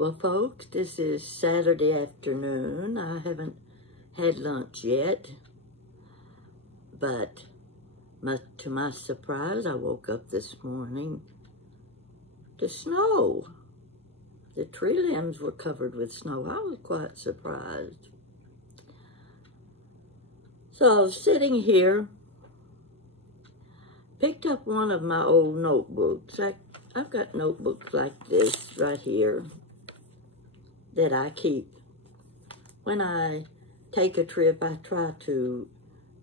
Well, folks, this is Saturday afternoon. I haven't had lunch yet, but to my surprise, I woke up this morning to snow. The tree limbs were covered with snow. I was quite surprised. So I was sitting here, picked up one of my old notebooks. I've got notebooks like this right here that I keep. When I take a trip, I try to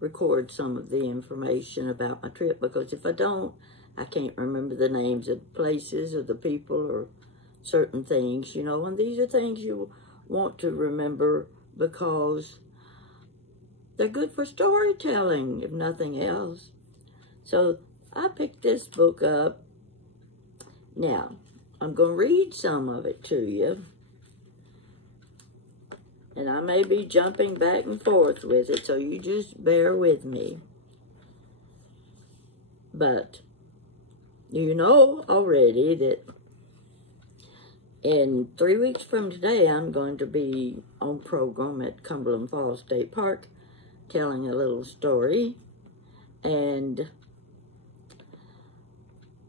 record some of the information about my trip, because if I don't, I can't remember the names of places or the people or certain things, you know, and these are things you want to remember because they're good for storytelling, if nothing else. So I picked this book up. Now, I'm going to read some of it to you. And I may be jumping back and forth with it, so you just bear with me. But you know already that in 3 weeks from today, I'm going to be on program at Cumberland Falls State Park telling a little story. And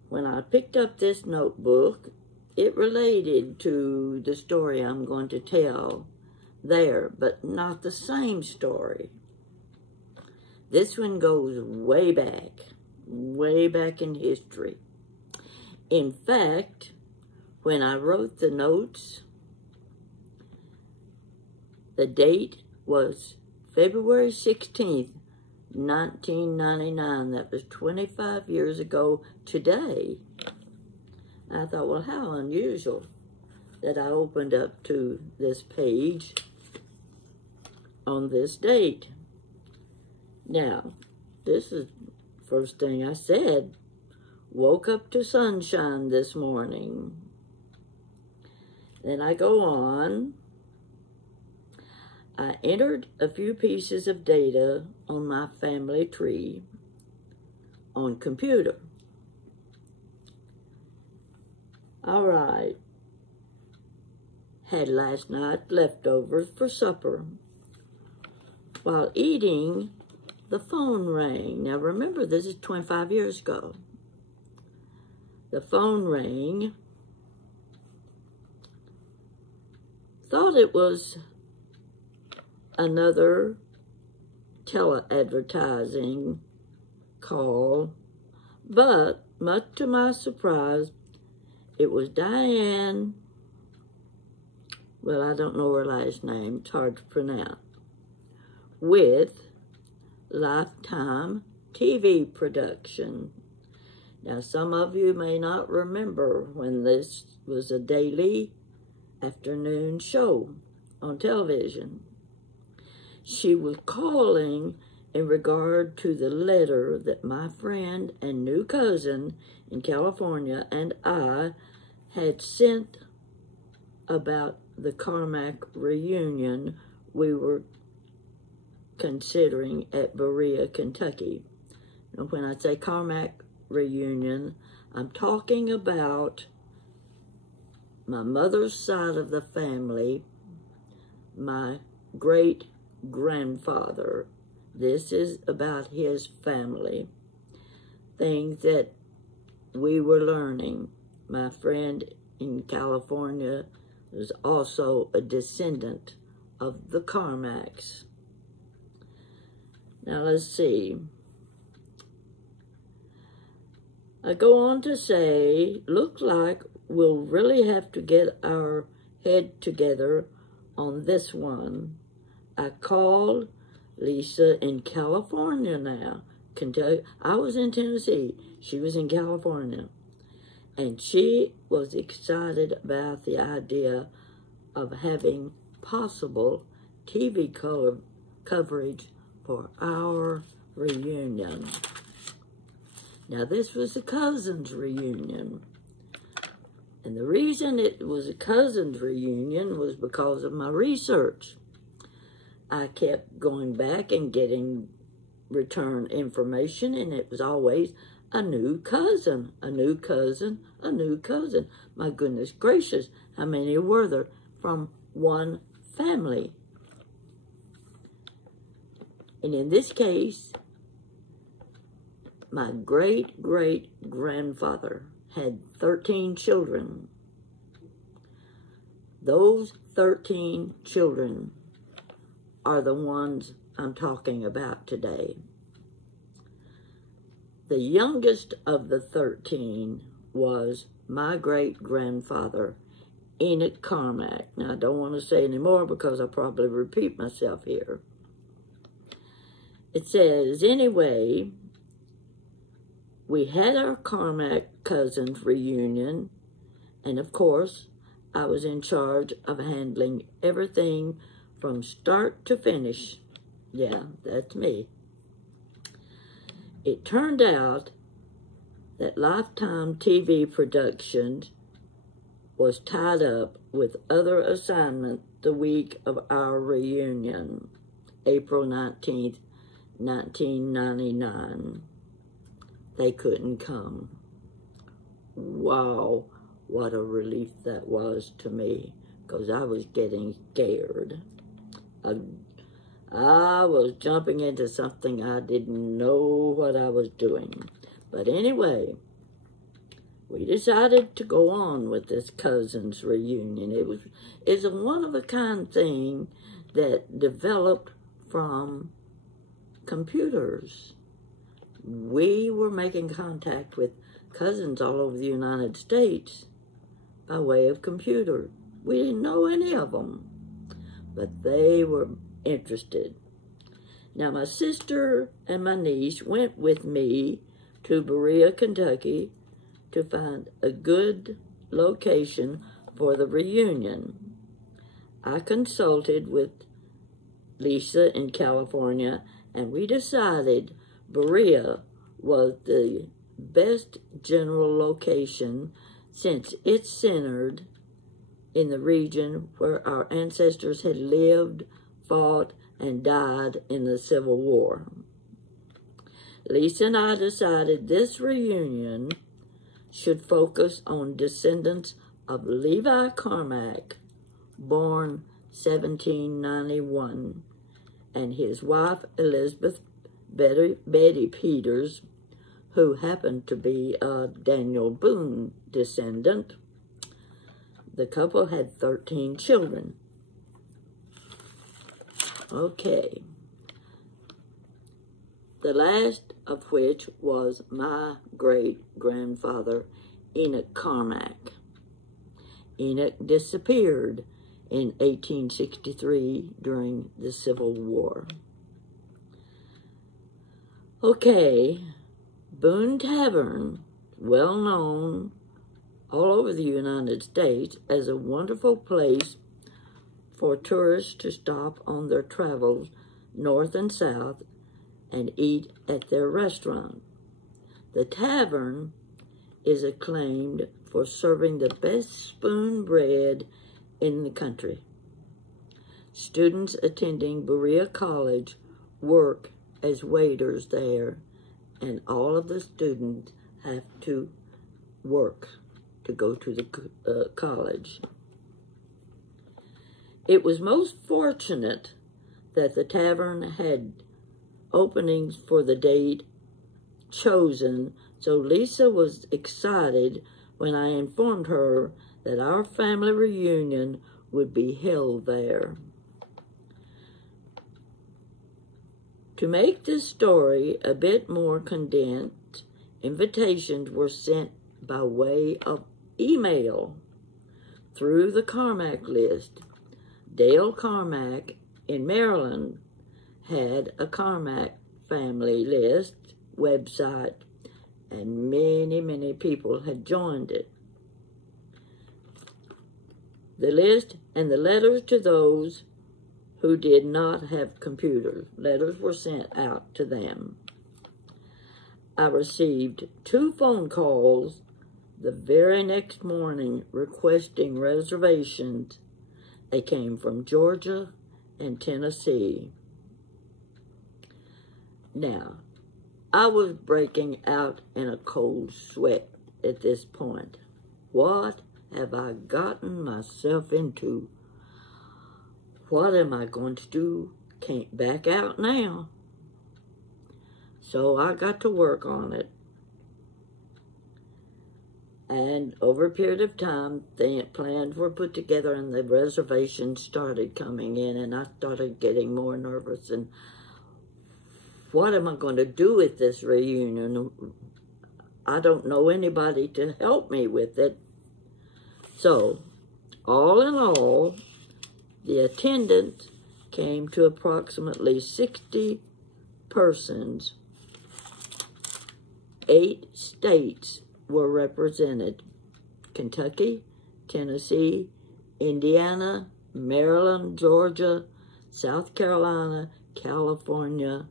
when I picked up this notebook, it related to the story I'm going to tell there, but not the same story. This one goes way back in history. In fact, when I wrote the notes, the date was February 16th, 1999. That was 25 years ago today. I thought, well, how unusual that I opened up to this page on this date. Now, this is the first thing I said. Woke up to sunshine this morning. Then I go on. I entered a few pieces of data on my family tree on computer. All right. Had last night leftovers for supper. While eating, the phone rang. Now remember, this is 25 years ago. The phone rang. Thought it was another tele-advertising call, but much to my surprise, it was Diane. Well, I don't know her last name. It's hard to pronounce. With Lifetime TV production. Now, some of you may not remember when this was a daily afternoon show on television. She was calling in regard to the letter that my friend and new cousin in California and I had sent about the Carmack reunion we were considering at Berea, Kentucky. And when I say Carmack reunion, I'm talking about my mother's side of the family, my great-grandfather. This is about his family. Things that we were learning. My friend in California was also a descendant of the Carmacks. Now let's see. I go on to say, looks like we'll really have to get our head together on this one. I called Lisa in California now. Kentucky. I was in Tennessee. She was in California. And she was excited about the idea of having possible TV coverage for our reunion. Now, this was a cousin's reunion. And the reason it was a cousin's reunion was because of my research. I kept going back and getting return information, and it was always a new cousin, a new cousin, a new cousin. My goodness gracious, how many were there from one family? And in this case, my great-great-grandfather had 13 children. Those 13 children are the ones I'm talking about today. The youngest of the 13 was my great-grandfather, Enoch Carmack. Now, I don't want to say any more because I'll probably repeat myself here. It says, anyway, we had our Carmack cousins reunion, and of course, I was in charge of handling everything from start to finish. Yeah, that's me. It turned out that Lifetime TV Productions was tied up with other assignments the week of our reunion, April 19th, 1999. They couldn't come. Wow, what a relief that was to me, because I was getting scared. I was jumping into something I didn't know what I was doing. But anyway, we decided to go on with this cousins reunion. It's a one-of-a-kind thing that developed from computers. We were making contact with cousins all over the United States by way of computer. We didn't know any of them, but they were interested. Now, my sister and my niece went with me to Berea, Kentucky to find a good location for the reunion. I consulted with Lisa in California, and we decided Berea was the best general location since it's centered in the region where our ancestors had lived, fought, and died in the Civil War. Lisa and I decided this reunion should focus on descendants of Levi Carmack, born 1791, and his wife Elizabeth Betty Peters, who happened to be a Daniel Boone descendant. The couple had 13 children. Okay. The last of which was my great-grandfather, Enoch Carmack. Enoch disappeared in 1863 during the Civil War. Okay, Boone Tavern, well known all over the United States as a wonderful place for tourists to stop on their travels north and south and eat at their restaurant. The Tavern is acclaimed for serving the best spoon bread in the country. Students attending Berea College work as waiters there, and all of the students have to work to go to the college. It was most fortunate that the Tavern had openings for the date chosen, so Lisa was excited when I informed her that our family reunion would be held there. To make this story a bit more condensed, invitations were sent by way of email through the Carmack list. Dale Carmack in Maryland had a Carmack family list website, and many, many people had joined it. The list and the letters to those who did not have computers. Letters were sent out to them. I received 2 phone calls the very next morning requesting reservations. They came from Georgia and Tennessee. Now, I was breaking out in a cold sweat at this point. What have I gotten myself into? What am I going to do? Can't back out now. So I got to work on it. And over a period of time, the plans were put together and the reservations started coming in, and I started getting more nervous. And what am I going to do with this reunion? I don't know anybody to help me with it. So, all in all, the attendance came to approximately 60 persons. 8 states were represented: Kentucky, Tennessee, Indiana, Maryland, Georgia, South Carolina, California,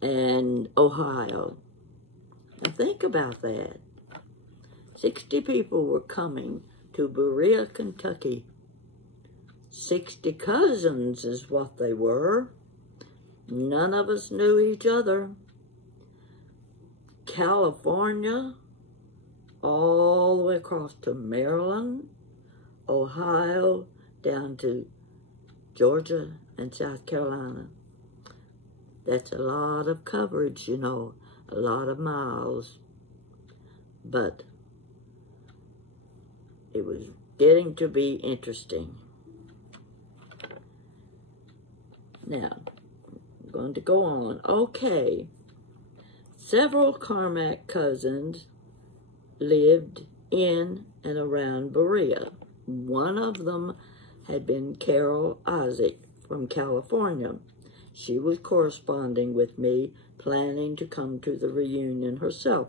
and Ohio. Now think about that. 60 people were coming to Berea, Kentucky. 60 cousins is what they were. None of us knew each other. California, all the way across to Maryland, Ohio, down to Georgia and South Carolina. That's a lot of coverage, you know, a lot of miles. But it was getting to be interesting. Now, I'm going to go on. Okay. Several Carmack cousins lived in and around Berea. One of them had been Carol Isaac from California. She was corresponding with me, planning to come to the reunion herself.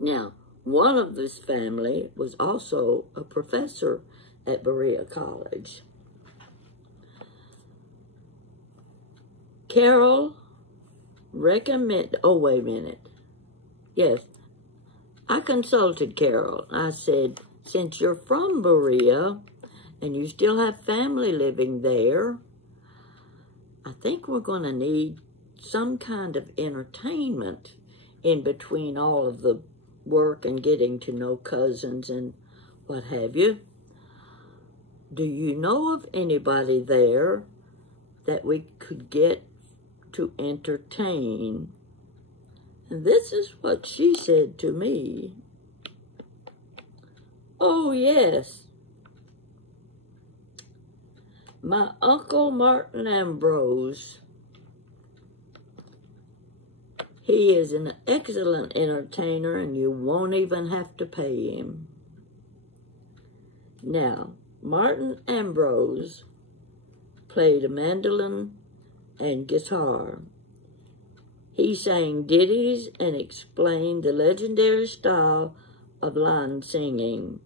Now, one of this family was also a professor at Berea College. Carol oh, wait a minute. Yes, I consulted Carol. I said, since you're from Berea and you still have family living there, I think we're going to need some kind of entertainment in between all of the work and getting to know cousins and what have you. Do you know of anybody there that we could get to entertain? And this is what she said to me. Oh, yes. My Uncle Martin Ambrose. He is an excellent entertainer, and you won't even have to pay him. Now, Martin Ambrose played a mandolin and guitar. He sang ditties and explained the legendary style of line singing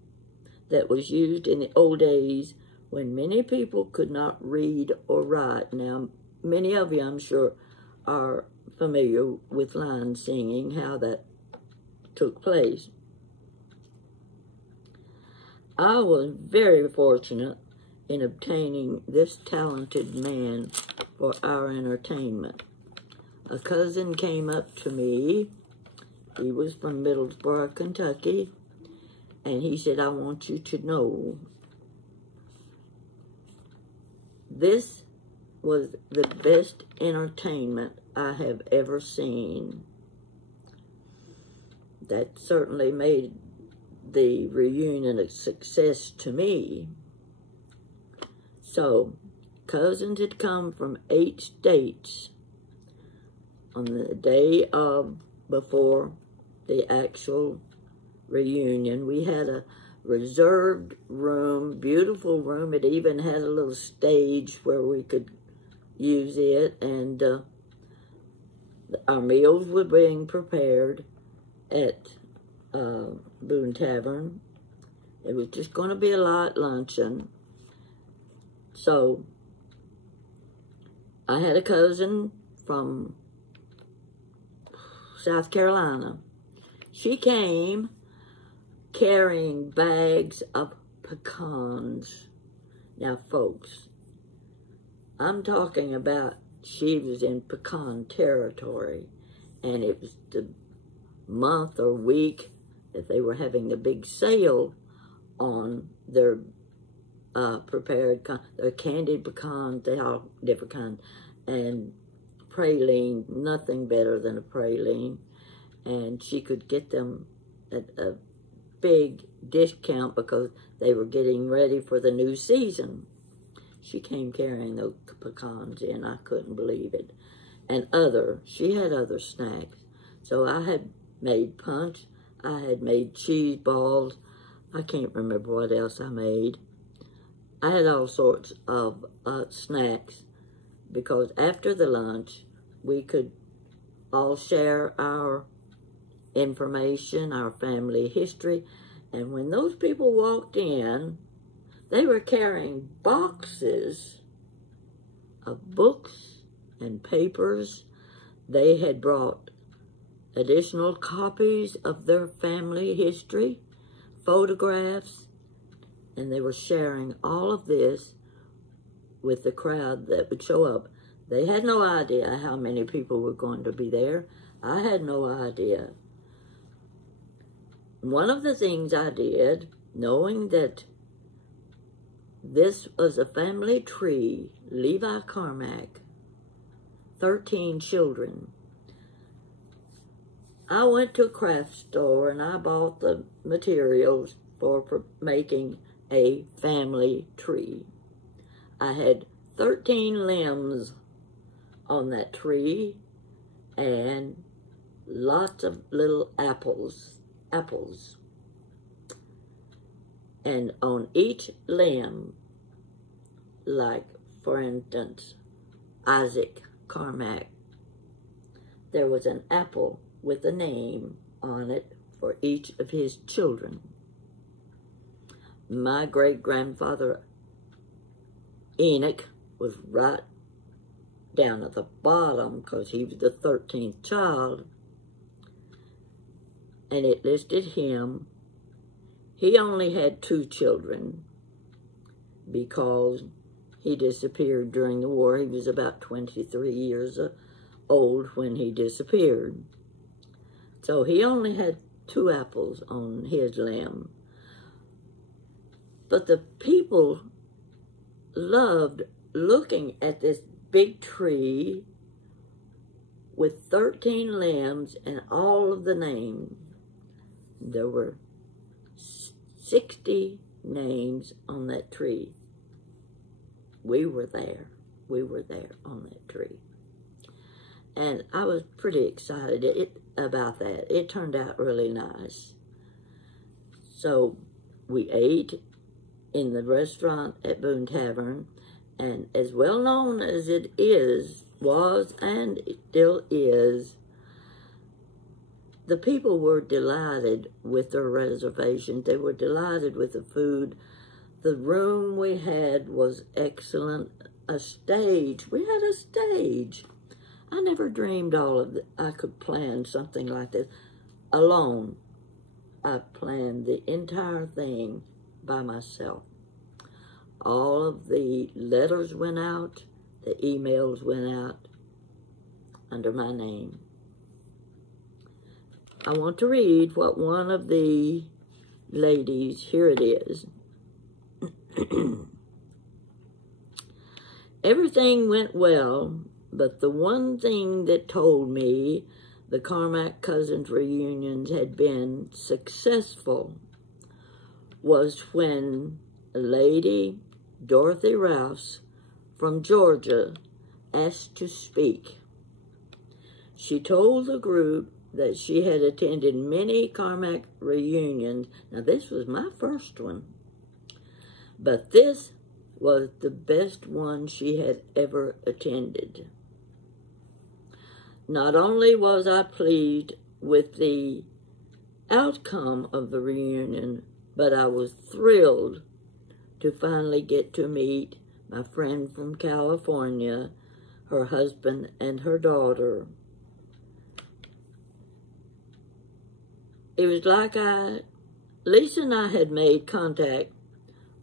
that was used in the old days when many people could not read or write. Now, many of you, I'm sure, are familiar with line singing, how that took place. I was very fortunate in obtaining this talented man for our entertainment. A cousin came up to me. He was from Middlesboro, Kentucky, and he said, I want you to know this was the best entertainment I have ever seen. That certainly made the reunion a success to me. So, cousins had come from 8 states on the day of before the actual reunion. We had a reserved room, beautiful room. It even had a little stage where we could use it, and our meals were being prepared at Boone Tavern. It was just going to be a light luncheon. So, I had a cousin from South Carolina. She came carrying bags of pecans. Now, folks, I'm talking about she was in pecan territory, and it was the month or week that they were having a big sale on their their candied pecans, they all different kinds, and praline, nothing better than a praline, and she could get them at a big discount because they were getting ready for the new season. She came carrying those pecans in. I couldn't believe it. And she had other snacks. So I had made punch. I had made cheese balls. I can't remember what else I made. I had all sorts of snacks because after the lunch, we could all share our information, our family history. And when those people walked in, they were carrying boxes of books and papers. They had brought additional copies of their family history, photographs, and they were sharing all of this with the crowd that would show up. They had no idea how many people were going to be there. I had no idea. One of the things I did, knowing that this was a family tree, Levi Carmack, 13 children, I went to a craft store and I bought the materials for making a family tree. I had 13 limbs on that tree and lots of little apples. And on each limb, like for instance, Isaac Carmack, there was an apple with a name on it for each of his children. My great-grandfather Enoch was right down at the bottom because he was the 13th child, and it listed him. He only had 2 children because he disappeared during the war. He was about 23 years old when he disappeared. So he only had 2 apples on his limb. But the people loved looking at this big tree with 13 limbs and all of the names. There were 60 names on that tree. We were there. We were there on that tree. And I was pretty excited about that. It turned out really nice. So we ate in the restaurant at Boone Tavern, and as well known as it was, and it still is, the people were delighted with their reservations. They were delighted with the food. The room we had was excellent. A stage. We had a stage. I never dreamed I could plan something like this alone. I planned the entire thing by myself. All of the letters went out. The emails went out under my name. I want to read what one of the ladies, here it is. Everything went well, but the one thing that told me the Carmack Cousins reunions had been successful was when Lady Dorothy Rouse from Georgia asked to speak. She told the group that she had attended many Carmack reunions. Now, this was my first one, but this was the best one she had ever attended. Not only was I pleased with the outcome of the reunion, but I was thrilled to finally get to meet my friend from California, her husband, and her daughter. It was like Lisa and I had made contact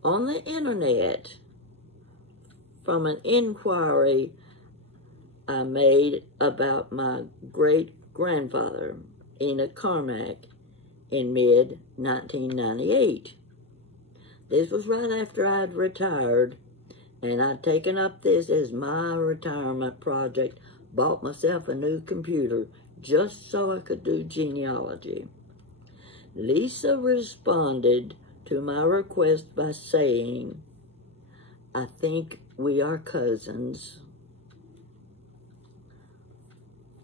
on the internet from an inquiry I made about my great-grandfather, Enoch Carmack, in mid-1998. This was right after I'd retired, and I'd taken up this as my retirement project, bought myself a new computer just so I could do genealogy. Lisa responded to my request by saying, "I think we are cousins."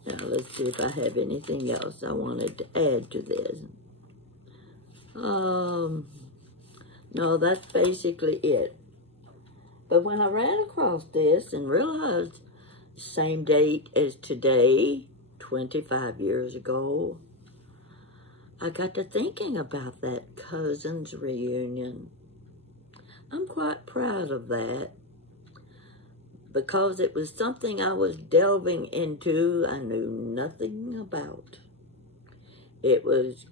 Now let's see if I have anything else I wanted to add to this. No, that's basically it. But when I ran across this and realized the same date as today, 25 years ago, I got to thinking about that cousins reunion. I'm quite proud of that because it was something I was delving into I knew nothing about. It was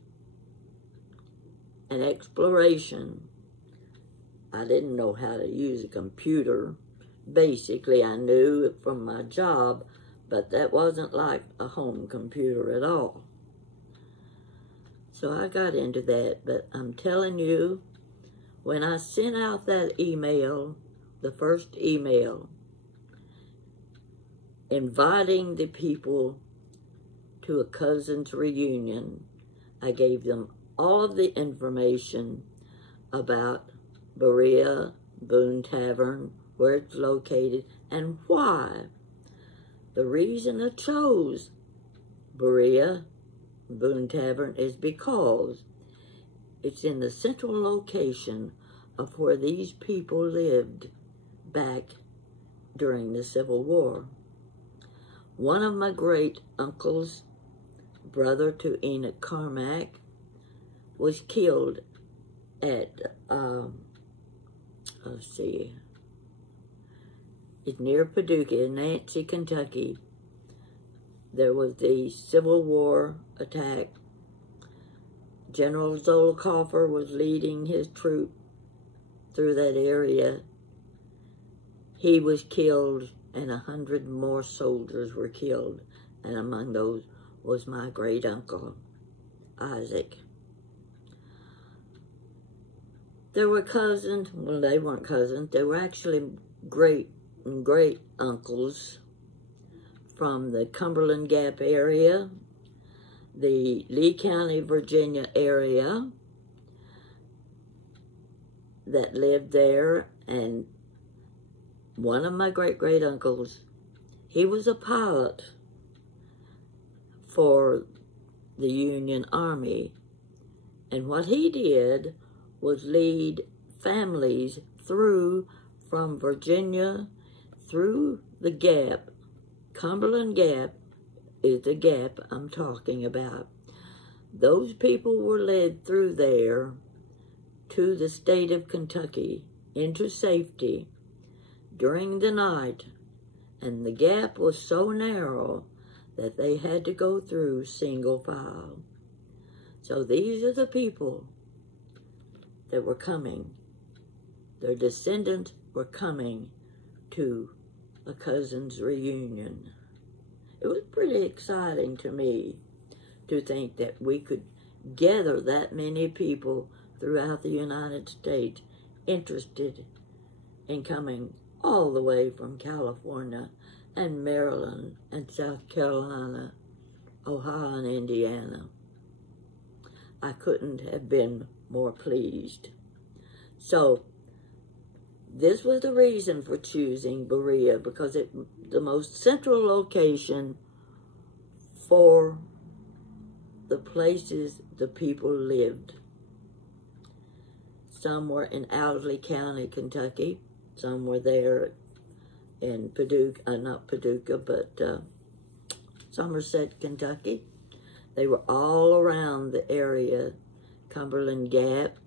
an exploration. I didn't know how to use a computer. Basically, I knew it from my job, but that wasn't like a home computer at all. So I got into that, but I'm telling you, when I sent out that email, the first email, inviting the people to a cousin's reunion, I gave them all of the information about Berea, Boone Tavern, where it's located, and why. The reason I chose Berea, Boone Tavern, is because it's in the central location of where these people lived back during the Civil War. One of my great uncles, brother to Enoch Carmack, was killed at, let's see, it's near Paducah, in Nancy, Kentucky. There was the Civil War attack. General Zollicoffer was leading his troop through that area. He was killed, and 100 more soldiers were killed, and among those was my great uncle, Isaac. There were cousins, well, they weren't cousins, they were actually great uncles from the Cumberland Gap area, the Lee County, Virginia area that lived there, and one of my great uncles, he was a pilot for the Union Army, and what he did was lead families through from Virginia through the Gap. Cumberland Gap is the gap I'm talking about. Those people were led through there to the state of Kentucky into safety during the night, and the gap was so narrow that they had to go through single file. So these are the people that were coming. Their descendants were coming to a cousin's reunion. It was pretty exciting to me to think that we could gather that many people throughout the United States interested in coming all the way from California and Maryland and South Carolina, Ohio and Indiana. I couldn't have been more pleased. So this was the reason for choosing Berea, because it's the most central location for the places the people lived. Some were in Owsley County, Kentucky. Some were there in Paducah, not Paducah, but Somerset, Kentucky. They were all around the area, Cumberland Gap,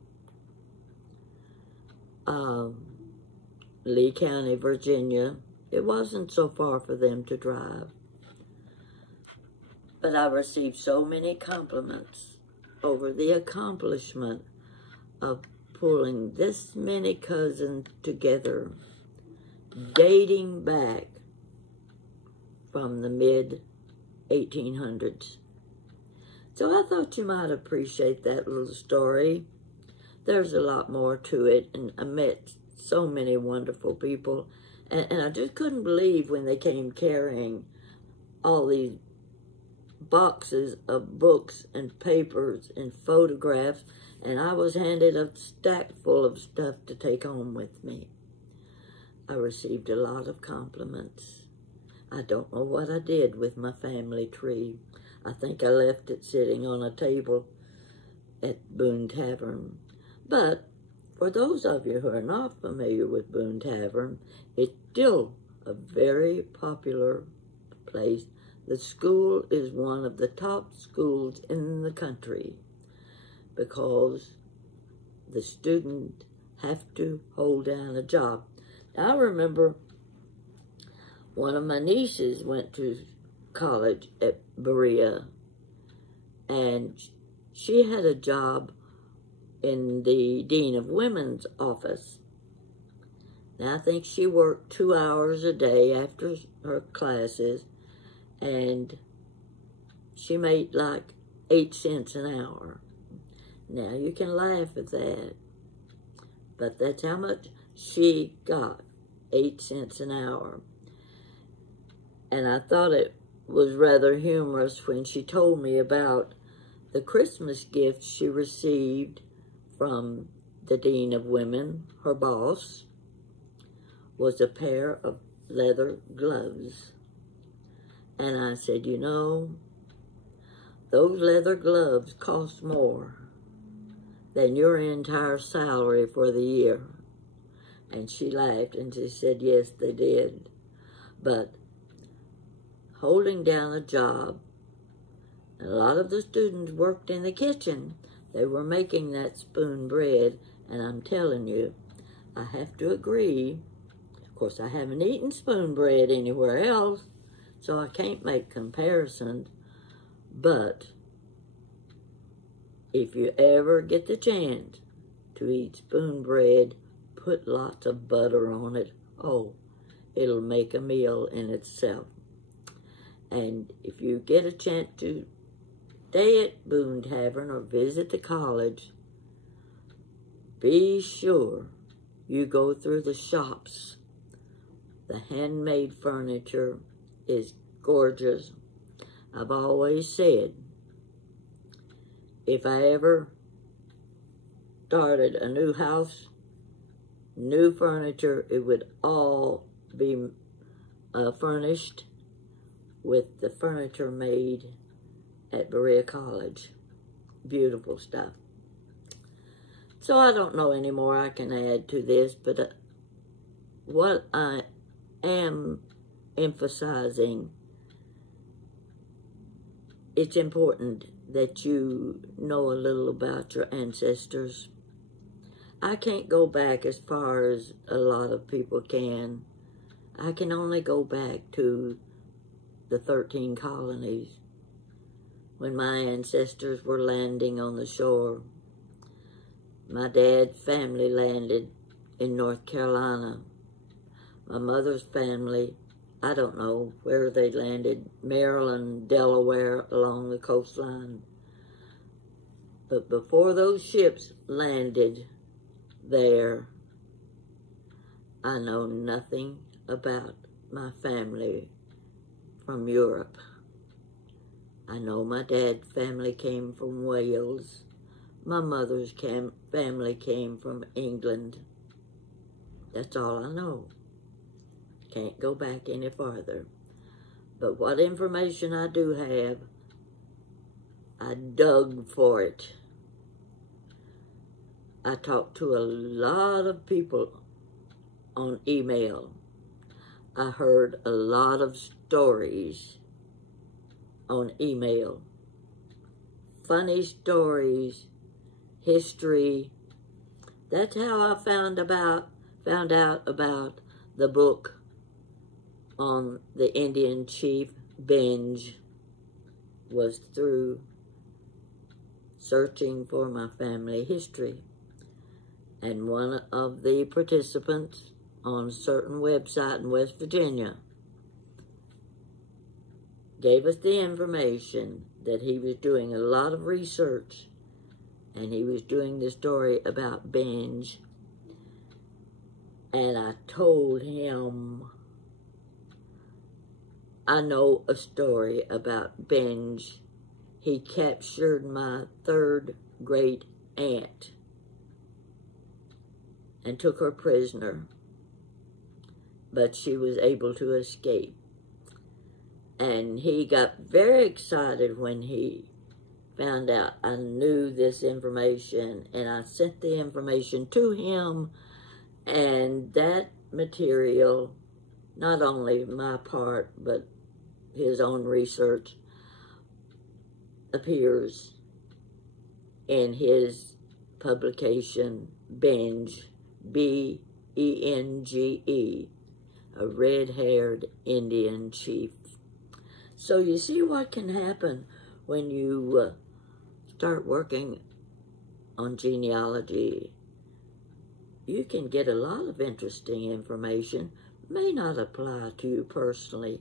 Lee County, Virginia. It wasn't so far for them to drive. But I received so many compliments over the accomplishment of pulling this many cousins together, dating back from the mid-1800s. So I thought you might appreciate that little story. There's a lot more to it, and I met so many wonderful people, and I just couldn't believe when they came carrying all these boxes of books and papers and photographs, and I was handed a stack full of stuff to take home with me. I received a lot of compliments. I don't know what I did with my family tree. I think I left it sitting on a table at Boone Tavern. But for those of you who are not familiar with Boone Tavern, it's still a very popular place. The school is one of the top schools in the country because the students have to hold down a job. I remember one of my nieces went to college at Berea, and she had a job in the Dean of Women's office. Now, I think she worked 2 hours a day after her classes, and she made like 8 cents an hour. Now, you can laugh at that, but that's how much she got, 8 cents an hour. And I thought it was rather humorous when she told me about the Christmas gift she received from the Dean of Women. Her boss was a pair of leather gloves. And I said, you know, those leather gloves cost more than your entire salary for the year. And she laughed and she said, yes, they did. But holding down a job, and a lot of the students worked in the kitchen. They were making that spoon bread, and I'm telling you, I have to agree. Of course, I haven't eaten spoon bread anywhere else, so I can't make comparisons. But if you ever get the chance to eat spoon bread, put lots of butter on it. Oh, it'll make a meal in itself. And if you get a chance to stay at Boone Tavern or visit the college, be sure you go through the shops. The handmade furniture is gorgeous. I've always said, if I ever started a new house, new furniture, it would all be furnished with the furniture made at Berea College. Beautiful stuff. So I don't know any more I can add to this, but what I am emphasizing, it's important that you know a little about your ancestors. I can't go back as far as a lot of people can. I can only go back to the 13 colonies when my ancestors were landing on the shore. My dad's family landed in North Carolina. My mother's family, I don't know where they landed, Maryland, Delaware, along the coastline. But before those ships landed there, I know nothing about my family from Europe. I know my dad's family came from Wales. My mother's family came from England. That's all I know. Can't go back any farther. But what information I do have, I dug for it. I talked to a lot of people on email. I heard a lot of stories on email. Funny stories, history. That's how I found out about the book on the Indian chief binge, was through searching for my family history. And one of the participants on a certain website in West Virginia gave us the information that he was doing a lot of research, and he was doing the story about Benj. And I told him, I know a story about Benj. He captured my third great aunt and took her prisoner, but she was able to escape. And he got very excited when he found out I knew this information, and I sent the information to him, and that material, not only my part, but his own research, appears in his publication, Benge, B-E-N-G-E, a red-haired Indian chief. So you see what can happen when you start working on genealogy. You can get a lot of interesting information, may not apply to you personally,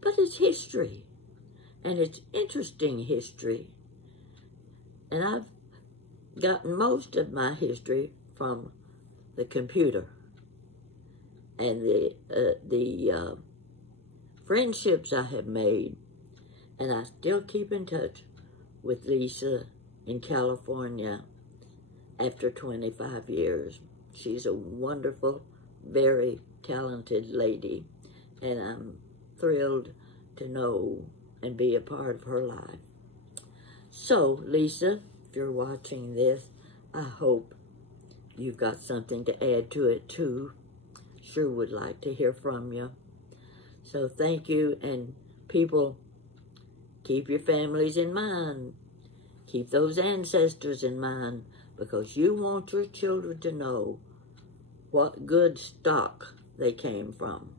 but it's history, and it's interesting history. And I've gotten most of my history from the computer, and the friendships I have made, and I still keep in touch with Lisa in California after 25 years. She's a wonderful, very talented lady, and I'm thrilled to know and be a part of her life. So, Lisa, if you're watching this, I hope you've got something to add to it too. Sure would like to hear from you. So thank you, and people, keep your families in mind. Keep those ancestors in mind, because you want your children to know what good stock they came from.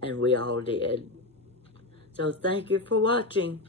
And we all did. So thank you for watching.